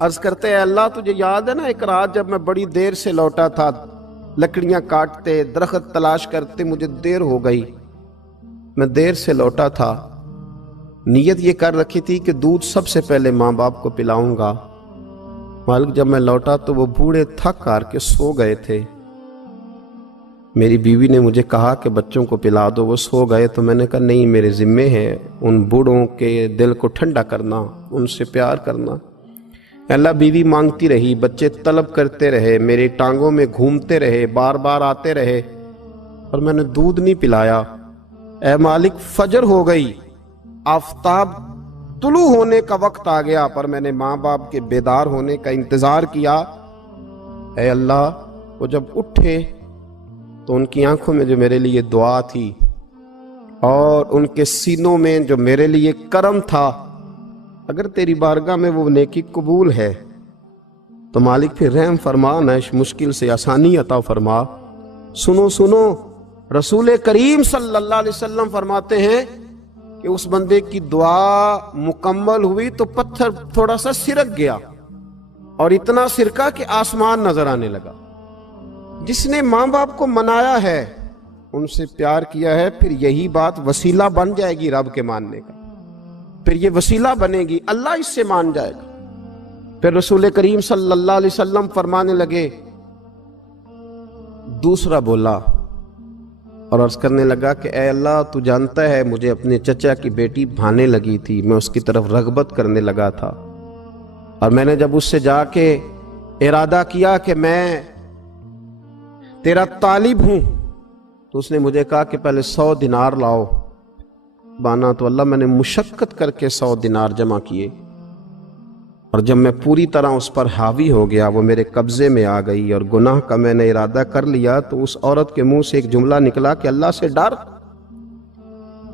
عرض کرتے ہیں اللہ تجھے یاد ہے نا ایک رات جب میں بڑی دیر سے لوٹا تھا، لکڑیاں کاٹتے درخت تلاش کرتے مجھے دیر ہو گئی، میں دیر سے لوٹا تھا، نیت یہ کر رکھی تھی کہ دودھ سب سے پہلے ماں باپ کو پلاؤں گا۔ مالک جب میں لوٹا تو وہ بوڑھے تھک ہار کے سو گئے تھے، میری بیوی نے مجھے کہا کہ بچوں کو پلا دو، وہ سو گئے، تو میں نے کہا نہیں، میرے ذمے ہے ان بوڑھوں کے دل کو ٹھنڈا کرنا، ان سے پیار کرنا۔ اللہ بیوی مانگتی رہی، بچے طلب کرتے رہے، میری ٹانگوں میں گھومتے رہے، بار بار آتے رہے، اور میں نے دودھ نہیں پلایا۔ اے مالک فجر ہو گئی، آفتاب طلوع ہونے کا وقت آ گیا، پر میں نے ماں باپ کے بیدار ہونے کا انتظار کیا۔ اے اللہ وہ جب اٹھے تو ان کی آنکھوں میں جو میرے لیے دعا تھی اور ان کے سینوں میں جو میرے لیے کرم تھا، اگر تیری بارگاہ میں وہ نیکی قبول ہے تو مالک پھر رحم فرما، نہ اس مشکل سے آسانی عطا فرما۔ سنو سنو، رسول کریم صلی اللہ علیہ وسلم فرماتے ہیں کہ اس بندے کی دعا مکمل ہوئی تو پتھر تھوڑا سا سرک گیا، اور اتنا سرکا کہ آسمان نظر آنے لگا۔ جس نے ماں باپ کو منایا ہے، ان سے پیار کیا ہے، پھر یہی بات وسیلہ بن جائے گی رب کے ماننے کا، پھر یہ وسیلہ بنے گی، اللہ اس سے مان جائے گا۔ پھر رسول کریم صلی اللہ علیہ وسلم فرمانے لگے، دوسرا بولا اور عرض کرنے لگا کہ اے اللہ تو جانتا ہے مجھے اپنے چچا کی بیٹی بھانے لگی تھی، میں اس کی طرف رغبت کرنے لگا تھا، اور میں نے جب اس سے جا کے ارادہ کیا کہ میں تیرا طالب ہوں، تو اس نے مجھے کہا کہ پہلے 100 دینار لاؤ بانا، تو اللہ میں نے مشقت کر کے 100 دینار جمع کیے، اور جب میں پوری طرح اس پر حاوی ہو گیا، وہ میرے قبضے میں آ گئی اور گناہ کا میں نے ارادہ کر لیا، تو اس عورت کے منہ سے ایک جملہ نکلا کہ اللہ سے ڈر۔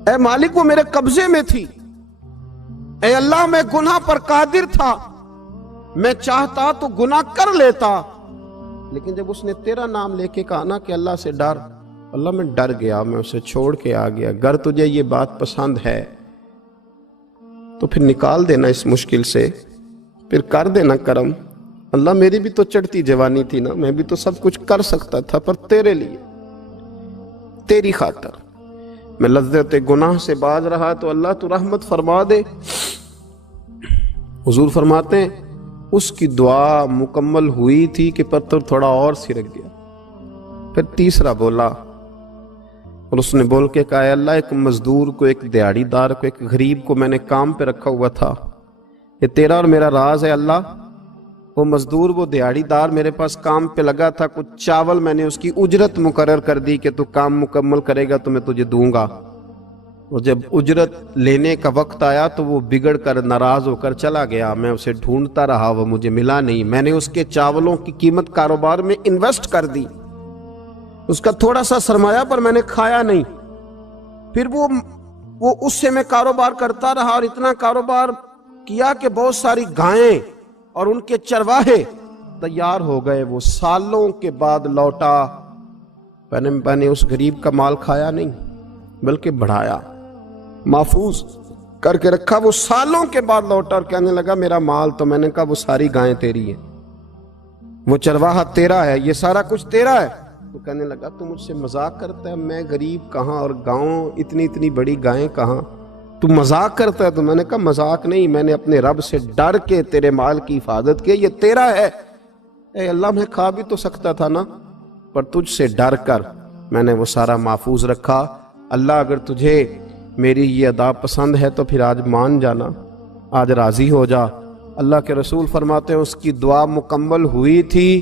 اے مالک وہ میرے قبضے میں تھی، اے اللہ میں گناہ پر قادر تھا، میں چاہتا تو گناہ کر لیتا، لیکن جب اس نے تیرا نام لے کے کہا نا کہ اللہ سے ڈر، اللہ میں ڈر گیا، میں اسے چھوڑ کے آ گیا۔ اگر تجھے یہ بات پسند ہے تو پھر نکال دینا اس مشکل سے، پھر کر دینا کرم۔ اللہ میری بھی تو چڑھتی جوانی تھی نا، میں بھی تو سب کچھ کر سکتا تھا، پر تیرے لیے، تیری خاطر میں لذت گناہ سے باز رہا، تو اللہ تو رحمت فرما دے۔ حضور فرماتے ہیں اس کی دعا مکمل ہوئی تھی کہ پتھر تھوڑا اور سرک گیا۔ پھر تیسرا بولا، اور اس نے بول کے کہا اے اللہ ایک مزدور کو، ایک دیہڑی دار کو، ایک غریب کو میں نے کام پہ رکھا ہوا تھا، یہ تیرا اور میرا راز ہے اللہ۔ وہ مزدور، وہ دیہڑی دار میرے پاس کام پہ لگا تھا، کچھ چاول میں نے اس کی اجرت مقرر کر دی کہ تو کام مکمل کرے گا تو میں تجھے دوں گا، اور جب اجرت لینے کا وقت آیا تو وہ بگڑ کر ناراض ہو کر چلا گیا، میں اسے ڈھونڈتا رہا، وہ مجھے ملا نہیں، میں نے اس کے چاولوں کی قیمت کاروبار میں انویسٹ کر دی، اس کا تھوڑا سا سرمایہ پر میں نے کھایا نہیں، پھر وہ اس سے میں کاروبار کرتا رہا، اور اتنا کاروبار کیا کہ بہت ساری گائیں اور ان کے چرواہے تیار ہو گئے، وہ سالوں کے بعد لوٹا، میں نے اس غریب کا مال کھایا نہیں بلکہ بڑھایا، محفوظ کر کے رکھا۔ وہ سالوں کے بعد لوٹا اور کہنے لگا میرا مال، تو میں نے کہا وہ ساری گائیں تیری ہیں، وہ چرواہا تیرا ہے، یہ سارا کچھ تیرا ہے۔ تو کہنے لگا تو مجھ سے مذاق کرتا ہے، میں غریب کہاں اور گاؤں اتنی بڑی گائیں کہاں، تو مذاق کرتا ہے؟ تو میں نے کہا مذاق نہیں، میں نے اپنے رب سے ڈر کے تیرے مال کی حفاظت کی، یہ تیرا ہے۔ اے اللہ میں کھا بھی تو سکتا تھا نا، پر تجھ سے ڈر کر میں نے وہ سارا محفوظ رکھا۔ اللہ اگر تجھے میری یہ ادا پسند ہے تو پھر آج مان جانا، آج راضی ہو جا۔ اللہ کے رسول فرماتے ہیں اس کی دعا مکمل ہوئی تھی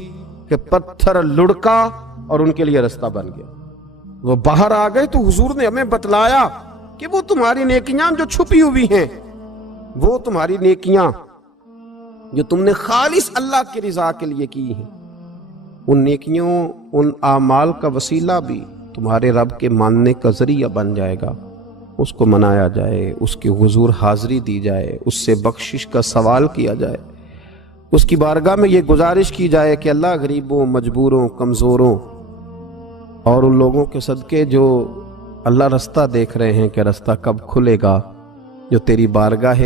کہ پتھر لڑکا اور ان کے لیے رستہ بن گیا، وہ باہر آ گئے۔ تو حضور نے ہمیں بتلایا کہ وہ تمہاری نیکیاں جو چھپی ہوئی ہیں، وہ تمہاری نیکیاں جو تم نے خالص اللہ کی رضا کے لیے کی ہیں، ان نیکیوں، ان اعمال کا وسیلہ بھی تمہارے رب کے ماننے کا ذریعہ بن جائے گا۔ اس کو منایا جائے، اس کے حضور حاضری دی جائے، اس سے بخشش کا سوال کیا جائے، اس کی بارگاہ میں یہ گزارش کی جائے کہ اللہ غریبوں، مجبوروں، کمزوروں اور ان لوگوں کے صدقے جو اللہ رستہ دیکھ رہے ہیں کہ رستہ کب کھلے گا، جو تیری بارگاہ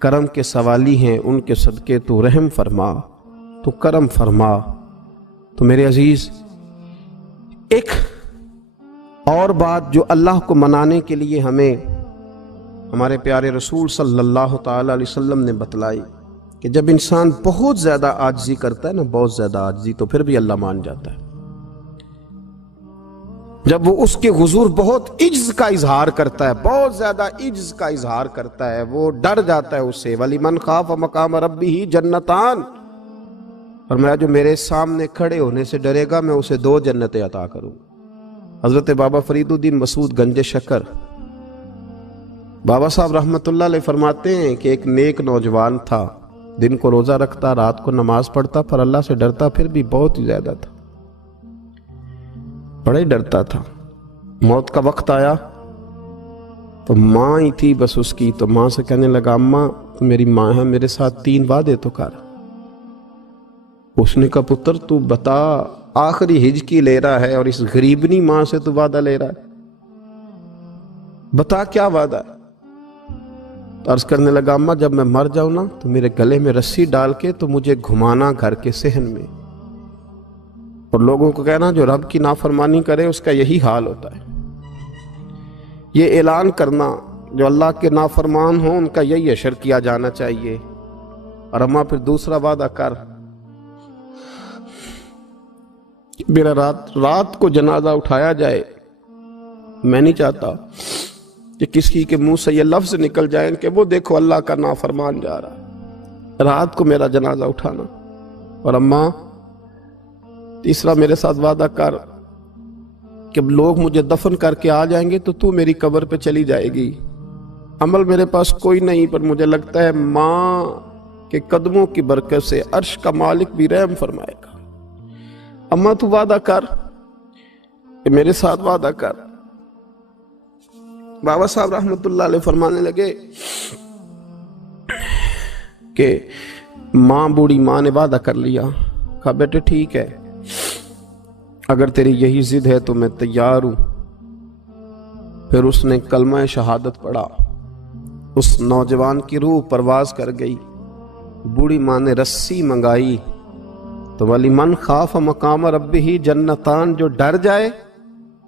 کرم کے سوالی ہیں، ان کے صدقے تو رحم فرما، تو کرم فرما۔ تو میرے عزیز، ایک اور بات جو اللہ کو منانے کے لیے ہمیں ہمارے پیارے رسول صلی اللہ تعالی علیہ وسلم نے بتلائی کہ جب انسان بہت زیادہ عاجزی کرتا ہے نا، بہت زیادہ عاجزی، تو پھر بھی اللہ مان جاتا ہے۔ جب وہ اس کے حضور بہت عجز کا اظہار کرتا ہے، بہت زیادہ عجز کا اظہار کرتا ہے، وہ ڈر جاتا ہے اس سے۔ وَلِمَنْ خَافَ مَقَامَ رَبِّهِ جَنَّتَانِ، فرمایا جو میرے سامنے کھڑے ہونے سے ڈرے گا میں اسے 2 جنتیں عطا کروں۔ حضرت بابا فرید الدین مسعود گنج شکر بابا صاحب رحمت اللہ علیہ فرماتے ہیں کہ ایک نیک نوجوان تھا، دن کو روزہ رکھتا، رات کو نماز پڑھتا، پر اللہ سے ڈرتا پھر بھی بہت ہی زیادہ تھا، بڑا ہی ڈرتا تھا۔ موت کا وقت آیا تو ماں ہی تھی بس اس کی، تو ماں سے کہنے لگا اماں تو میری ماں ہے، میرے ساتھ 3 وعدے تو کر۔ اس نے کہا پتر تو بتا، آخری ہجکی لے رہا ہے اور اس غریبنی ماں سے تو وعدہ لے رہا ہے، بتا کیا وعدہ ہے؟ تو عرض کرنے لگا اماں جب میں مر جاؤں نا تو میرے گلے میں رسی ڈال کے تو مجھے گھمانا گھر کے صحن میں، اور لوگوں کو کہنا جو رب کی نافرمانی کرے اس کا یہی حال ہوتا ہے۔ یہ اعلان کرنا جو اللہ کے نافرمان ہوں ان کا یہی اشر کیا جانا چاہیے۔ اور اماں پھر دوسرا وعدہ کر، میرا رات کو جنازہ اٹھایا جائے، میں نہیں چاہتا کہ کسی کے منہ سے یہ لفظ نکل جائیں کہ وہ دیکھو اللہ کا نافرمان جا رہا ہے، رات کو میرا جنازہ اٹھانا۔ اور اماں تیسرا میرے ساتھ وعدہ کر کہ لوگ مجھے دفن کر کے آ جائیں گے تو میری قبر پہ چلی جائے گی، عمل میرے پاس کوئی نہیں، پر مجھے لگتا ہے ماں کے قدموں کی برکت سے عرش کا مالک بھی رحم فرمائے گا۔ اماں تو وعدہ کر کہ میرے ساتھ وعدہ کر۔ بابا صاحب رحمت اللہ علیہ فرمانے لگے کہ ماں بوڑھی ماں نے وعدہ کر لیا، کہا بیٹے ٹھیک ہے، اگر تیری یہی ضد ہے تو میں تیار ہوں۔ پھر اس نے کلمہ شہادت پڑھا، اس نوجوان کی روح پرواز کر گئی۔ بوڑھی ماں نے رسی منگائی تو وَلِمَنْ خَافَ مَقَامَ رَبِّهِ جَنَّتَانِ، جو ڈر جائے،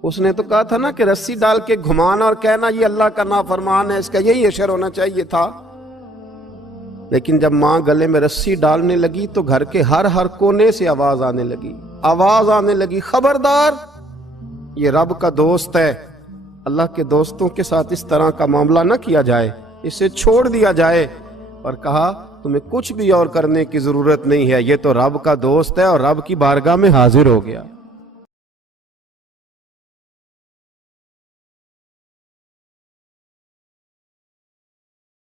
اس نے تو کہا تھا نا کہ رسی ڈال کے گھمانا اور کہنا یہ اللہ کا نافرمان ہے، اس کا یہی اشر ہونا چاہیے تھا۔ لیکن جب ماں گلے میں رسی ڈالنے لگی تو گھر کے ہر کونے سے آواز آنے لگی، خبردار یہ رب کا دوست ہے، اللہ کے دوستوں کے ساتھ اس طرح کا معاملہ نہ کیا جائے، اسے چھوڑ دیا جائے۔ اور کہا تمہیں کچھ بھی اور کرنے کی ضرورت نہیں ہے، یہ تو رب کا دوست ہے اور رب کی بارگاہ میں حاضر ہو گیا۔